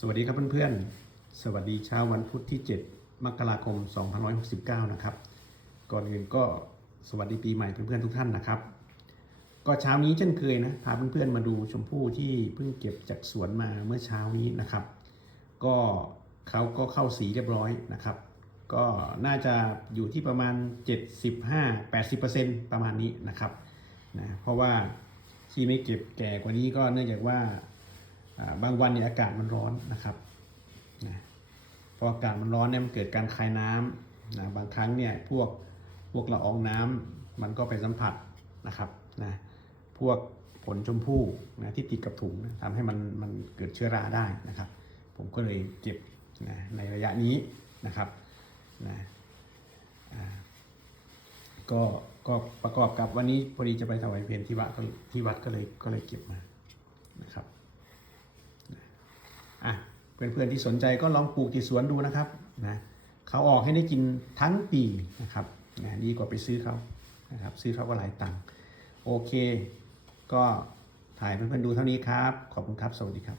สวัสดีครับเพื่อนๆ สวัสดีเช้าวันพุธที่ 7 มกราคม 2569 นะครับ ก่อนอื่นก็สวัสดีปีใหม่เพื่อนๆทุกท่านนะครับ ก็เช้านี้เช่นเคยนะ พาเพื่อนๆมาดูชมพู่ที่เพิ่งเก็บจากสวนมาเมื่อเช้านี้นะครับ ก็เขาก็เข้าสีเรียบร้อยนะครับ ก็น่าจะอยู่ที่ประมาณ 75-80%ประมาณนี้นะครับนะ เพราะว่าที่ไม่เก็บแก่กว่านี้ก็เนื่องจากว่าอ่า บางวันเนี่ยอากาศมันร้อนนะครับนะพออากาศมันร้อนเนี่ยมันเกิดการคายน้ำนะบางครั้งเนี่ยพวกพวกละอองน้ำมันก็ไปสัมผัสนะครับนะพวกผลชมพู่นะที่ติดกับถุงนะทำให้มันมันเกิดเชื้อราได้นะครับ ผมก็เลยเก็บนะในระยะนี้นะครับนะก็ก็ประกอบกับวันนี้พอดีจะไปถวายเพลที่วัดที่วัดก็เลยก็เลยเก็บมานะครับ อะเพื่อนๆที่สนใจก็ลองปลูกติดสวนดูนะครับนะเขาออกให้ได้กินทั้งปีนะครับนะดีกว่าไปซื้อเขานะครับ ซื้อเขาก็หลายตังค์โอเค ก็ถ่ายเพื่อนๆดูเท่านี้ครับ ขอบคุณครับ สวัสดีครับ